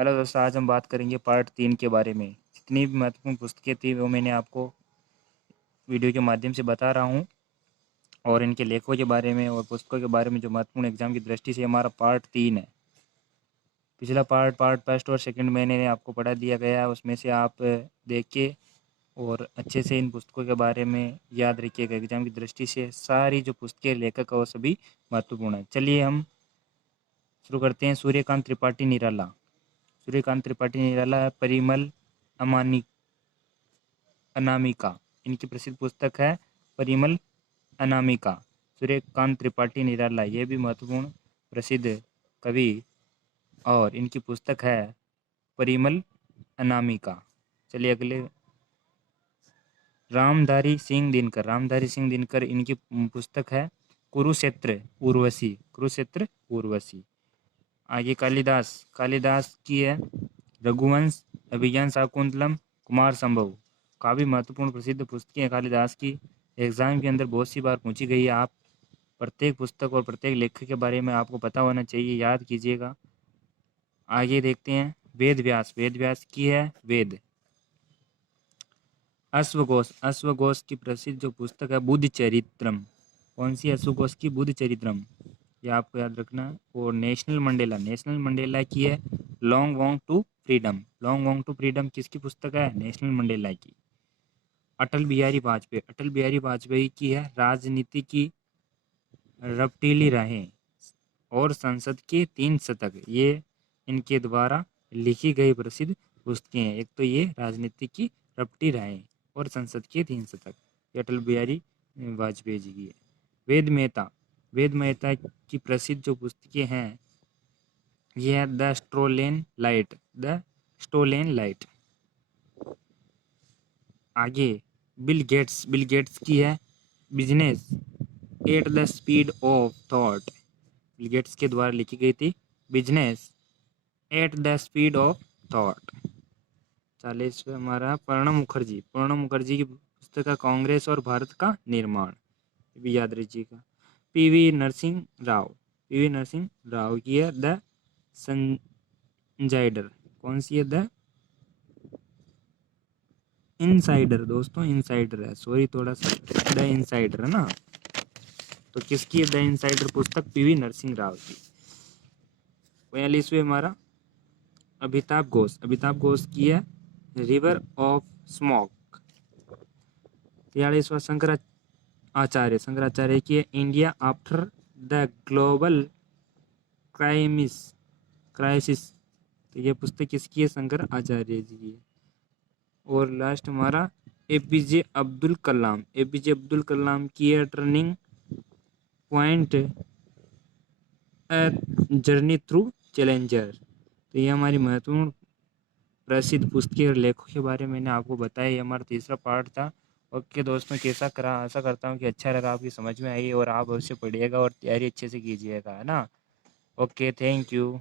Hello दोस्तों, आज हम बात करेंगे पार्ट 3 के बारे में। जितनी भी महत्वपूर्ण पुस्तकें थी वो मैंने आपको वीडियो के माध्यम से बता रहा हूँ, और इनके लेखकों के बारे में और पुस्तकों के बारे में जो महत्वपूर्ण एग्जाम की दृष्टि से हमारा पार्ट 3 है। पिछला पार्ट फर्स्ट और सेकंड मैंने आपको पढ़ा दिया गया है, उसमें से आप देख के और अच्छे से इन पुस्तकों के बारे में याद रखिएगा। एग्जाम की दृष्टि से सारी जो पुस्तकें लेखक है वो सभी महत्वपूर्ण है। चलिए हम शुरू करते हैं। सूर्यकांत त्रिपाठी निराला। सूर्यकांत त्रिपाठी निराला परिमल अमानी अनामिका, इनकी प्रसिद्ध पुस्तक है परिमल अनामिका। सूर्यकांत त्रिपाठी निराला ये भी महत्वपूर्ण प्रसिद्ध कवि, और इनकी पुस्तक है परिमल अनामिका। चलिए अगले, रामधारी सिंह दिनकर। रामधारी सिंह दिनकर, इनकी पुस्तक है कुरुक्षेत्र उर्वशी। कुरुक्षेत्र उर्वशी। आगे कालिदास। कालिदास की है रघुवंश, अभिज्ञान शाकुंतलम, कुमार संभव। काफ़ी महत्वपूर्ण प्रसिद्ध पुस्तकें हैं कालिदास की। एग्जाम के अंदर बहुत सी बार पूछी गई है। आप प्रत्येक पुस्तक और प्रत्येक लेखक के बारे में आपको पता होना चाहिए, याद कीजिएगा। आगे देखते हैं वेद व्यास। वेद व्यास की है वेद। अश्वघोष। अश्वघोष की प्रसिद्ध जो पुस्तक है बुद्ध चरित्रम। कौन सी? अश्वघोष की बुद्ध चरित्रम, ये आपको याद रखना है। और नेशनल मंडेला। नेशनल मंडेला की है long walk to freedom. Long walk to freedom किसकी पुस्तक है? नेशनल मंडेला की। अटल बिहारी वाजपेयी। अटल बिहारी वाजपेयी की है राजनीति की रपटीली राहें और संसद के 3 शतक। ये इनके द्वारा लिखी गई प्रसिद्ध पुस्तकें हैं। एक तो ये राजनीति की रपटी राहें और संसद के 3 शतक, ये अटल बिहारी वाजपेयी जी की है। वेद मेहता। वेद मेहता की प्रसिद्ध जो पुस्तकें हैं ये है the stolen light. The stolen light. आगे बिल गेट्स। बिल गेट्स की है business at the speed of thought. Bill Gates के द्वारा लिखी गई थी business at the speed of thought. 40वां हमारा प्रणब मुखर्जी। प्रणब मुखर्जी की पुस्तक है कांग्रेस और भारत का निर्माण, ये भी याद रखिएगा। पीवी नरसिंह राव। पीवी नरसिंह राव की है द संजाइडर। कौन सी है? The insider. दोस्तों इनसाइडर है, सॉरी थोड़ा सा, द इनसाइडर है ना। तो किसकी है द इनसाइडर पुस्तक? पीवी नरसिंह राव की। 42वें हमारा अमिताभ घोष। अमिताभ घोष की है रिवर ऑफ स्मोक। 43वां शंकराचार्य। शंकराचार्य की है India after the global crisis. तो ये पुस्तक किसकी है? शंकराचार्य जी की है। और लास्ट हमारा एपीजे अब्दुल कलाम। एपीजे अब्दुल कलाम की है turning point journey through challenger. तो ये हमारी महत्वपूर्ण प्रसिद्ध पुस्तकें और लेखों के बारे में मैंने आपको बताया। ये हमारा तीसरा पार्ट था। ओके दोस्तों, कैसा करा? आशा करता हूँ कि अच्छा लगा, आपकी समझ में आई और आप अवश्य पढ़िएगा और तैयारी अच्छे से कीजिएगा, है ना। Okay, thank you.